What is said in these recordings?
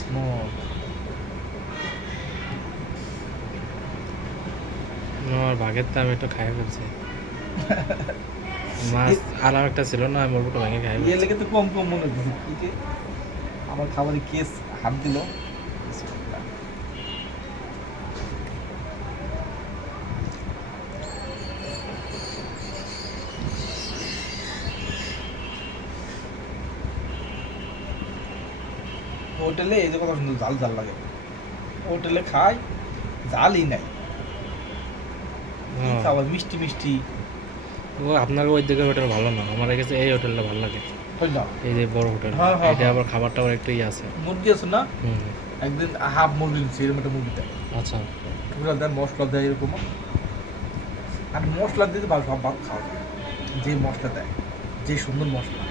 Small আমার ভাগের তো আমি একটু খাই ফেলছি মাছ আলাম একটা ছিল না আমি ওটা ভেঙে খাই ইয়ে ফেলছি লেগে তো কম কম মনে হচ্ছে কি যে আমার খাবারে কেস হাত দিল হোটেলে এই যে কথা সুন্দর ঝাল ঝাল লাগে হোটেলে খাই ঝালই নাই কি হ্যাঁ। খাবার মিষ্টি মিষ্টি ও আপনার ওই দিকের হোটেল ভালো না আমার কাছে এই হোটেলটা ভালো লাগে হয় না এই যে বড় হোটেল হ্যাঁ, হ্যাঁ, এটা হ্যাঁ। আবার খাবারটা আবার একটু ইয়ে আছে মুরগি আছে না হুম একদিন হাফ মুরগি নিচ্ছি এরকম একটা মুরগি দেয় আচ্ছা টুকরা দেয় মশলা দেয় এরকম আর মশলা দিতে ভালো সব ভাত খাওয়া যায় যে মশলা দেয় যে সুন্দর মশলা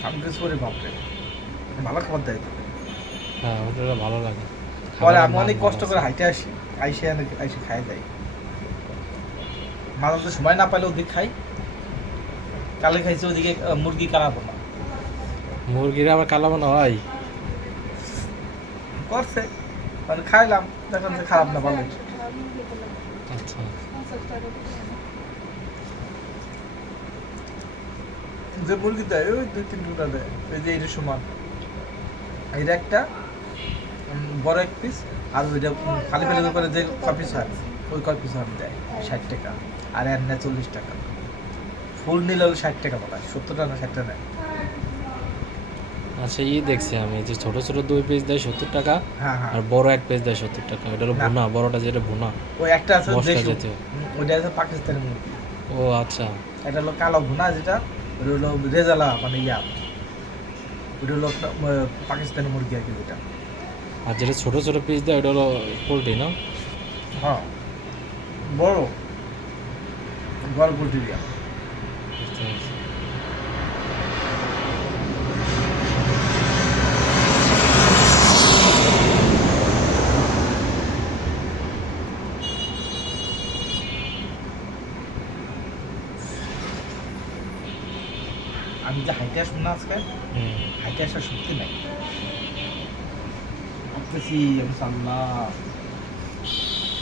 খামকে করে বাপরে ভালো খাবার দেয় তো হ্যাঁ হোটেলটা ভালো লাগে পরে খাবারের আমি মান অনেক ভালো কষ্ট করে আছে। হাইটে আসি আইসে খাই যাই মাঝে মাঝে সময় না পাইলে ওদিকে খাই কালে খাইছি ওদিকে মুরগি কালাবো না মুরগির আবার কালো মনে হয় করছে মানে খাইলাম দেখলাম যে খারাপ না ভালো আচ্ছা যে মুরগি দেয় ওই 2-3 টুকরা দেয় এই যে এটা সমান এটা একটা বড় এক পিস আর ওইটা খালি ফেলে করে যে কয় পিস হয় ওই কয় পিস আমি দেয় 60 টাকা আর এর নেয় 40 টাকা ফুল নিলে হলো 60 টাকা পাঠায় 70 টাকা না 60 টাকা নেয় আচ্ছা দেখছি আমি যে ছোট ছোট 2 পিস দেয় 70 টাকা হ্যাঁ হ্যাঁ আর বড় এক পিস দেয় 70 টাকা এটা হলো না। ভুনা বড়টা যেটা ভুনা ওই একটা আছে মশলা দেশি জাতীয়। ওইটা আছে পাকিস্তানি মুরগি ও আচ্ছা এটা হলো কালো ভুনা যেটা ওটা হলো রেজালা মানে ইয়া ওটা হলো একটা, পাকিস্তানি মুরগি আর কি যেটা আর যেটা ছোট ছোট পিস দেয় ওটা হলো পোলট্রি না হ্যাঁ বড় বড় পোলট্রি দিয়া বুঝতে পারছি। আমি যে হাইটে আসবো না আজকে হুম হাইটে আসার শক্তি নাই ভাবতেছি আল্লাহ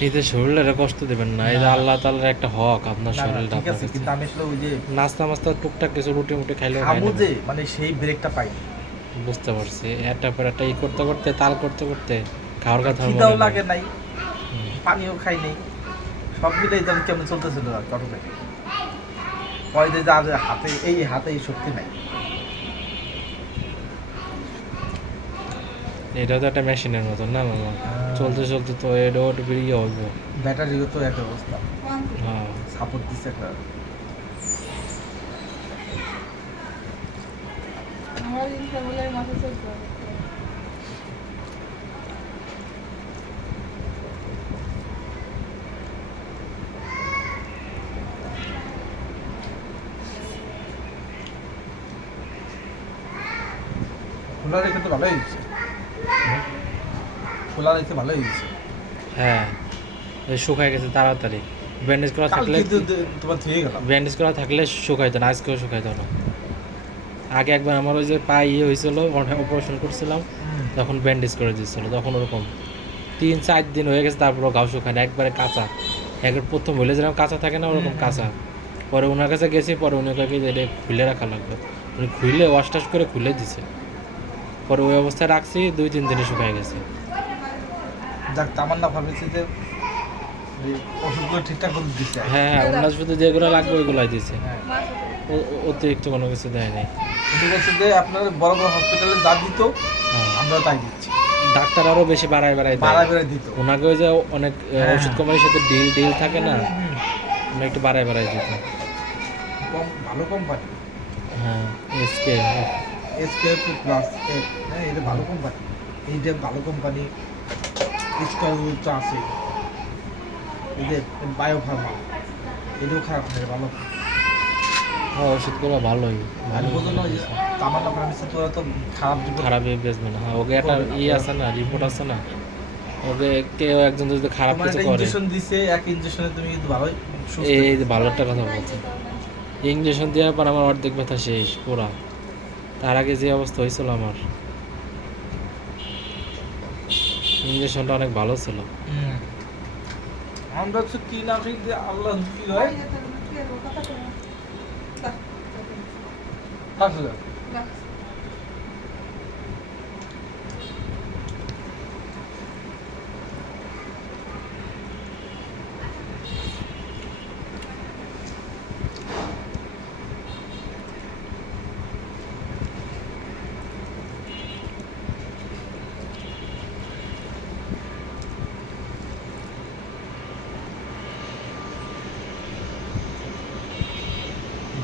এতে শরীরে কষ্ট দেবেন না এটা না। আল্লাহ তাআলার একটা হক আপনার না, না, শরীরটা ঠিক আপনার আছে কাছে কিন্তু আমি আসলে ওই যে নাস্তা মাস্তা টুকটাক কিছু রুটি মুটি খাইলেও খাবো যে মানে সেই ব্রেকটা পাই বুঝতে পারছি একটা পর একটা ই করতে করতে তাল করতে করতে খাওয়ার কথা আর মনে খিদাও নেই। লাগে নাই হুম। পানিও খাই নাই সব মিলেই জানি কেমন চলতেছিল আর কটকে কয় যে যা যে হাতে এই শক্তি নাই এটা তো একটা মেশিনের মতন না মামা চলতে চলতে তো এটাও একটু বেরিয়ে হইব ব্যাটারিও তো এক অবস্থা হ্যাঁ সাপোর্ট দিচ্ছে একটা আমরা জিনিসটা বলে মাথা চলতে হবে খোলা রেখে তো ভালোই হয়েছে খোলা রেখে ভালোই হয়েছে হ্যাঁ এই শুকায় গেছে তাড়াতাড়ি ব্যান্ডেজ করা থাকলে কালকে তো তোমার থেকে গেলাম ব্যান্ডেজ করা থাকলে শুকাইতো না আজকেও শুকাইতো না আগে একবার আমার ওই যে পা ইয়ে হয়েছিল অপারেশন করছিলাম তখন ব্যান্ডেজ করে দিয়েছিল তখন ওরকম 3-4 দিন হয়ে গেছে তারপর ঘাও শুকায় না একবারে কাঁচা একবার প্রথম হইলে যেরকম কাঁচা থাকে না ওরকম কাঁচা পরে ওনার কাছে গেছি পরে উনি কাছে এটা খুলে রাখা লাগবে উনি খুলে ওয়াশ টাশ করে খুলে দিছে পরে ওই অবস্থায় রাখছি 2-3 দিনে শুকায় গেছে যাক তামান্না ভাবেছি যে এই ওষুধগুলো ঠিকঠাক করে দিচ্ছে হ্যাঁ হ্যাঁ ওনার শুধু যেগুলো লাগবে ওইগুলাই দিছে হ্যাঁ অতিরিক্ত কোনো কিছু দেয় নাই উনি বলছে যে আপনার বড় বড় হসপিটালে যা দিত হ্যাঁ আমরা তাই দিচ্ছি ডাক্তার আরও বেশি বাড়ায় বাড়ায় দেয় বাড়া বেড়ে দিত ওনাকে ওই যে অনেক হ্যাঁ। ওষুধ কোম্পানির সাথে ডিল থাকে না উনি একটু বাড়ায় বাড়ায় দিত কম ভালো কোম্পানি হ্যাঁ এসকে এসকেএফ প্লাস হ্যাঁ এটা ভালো কোম্পানি এইটা ভালো কোম্পানি স্কয়ার তো আছে এই যে বায়ো ফার্মা এটাও খারাপ না ভালো হ্যাঁ ওষুধগুলো ভালোই ভালো ভালো বোঝো না ওই যে তামান্না ফার্মেসি তোরা তো খারাপ জীবন খারাপই বেচবে না হ্যাঁ ওকে একটা আছে না রিপোর্ট আছে না ওকে কেউ একজন যদি খারাপ তোমার কিছু একটা করে ইনজেকশন দিছে এক ইনজেকশনে তুমি কিন্তু ভালোই সুস্থ এই যে ভালো একটা কথা বলছে ইঞ্জেকশন দেওয়ার পর আমার অর্ধেক ব্যথা শেষ পুরা তার আগে যে অবস্থা হয়েছিল আমার ইঞ্জেকশনটা অনেক ভালো ছিল। আমরা হচ্ছে কি না ঠিক যে আল্লাহ কি হয় আসলে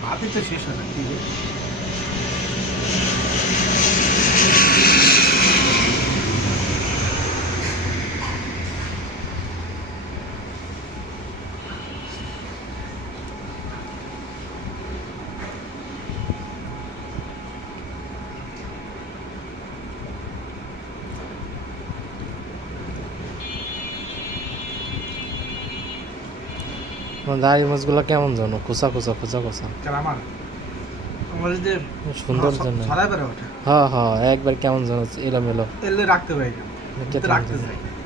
ভাতই তো শেষ হয় না কি রে? আমার দাড়ি মাছগুলো কেমন জানো, খোসা খোসা খোসা খোসা, কেন আমার আমার যে সুন্দর জন্য। ছড়াই বেড়ে ওঠে হ্যাঁ হ্যাঁ, একবার কেমন জানো এলোমেলো, এলে রাখতে পারি না কেটে রাখতে যায়। চাই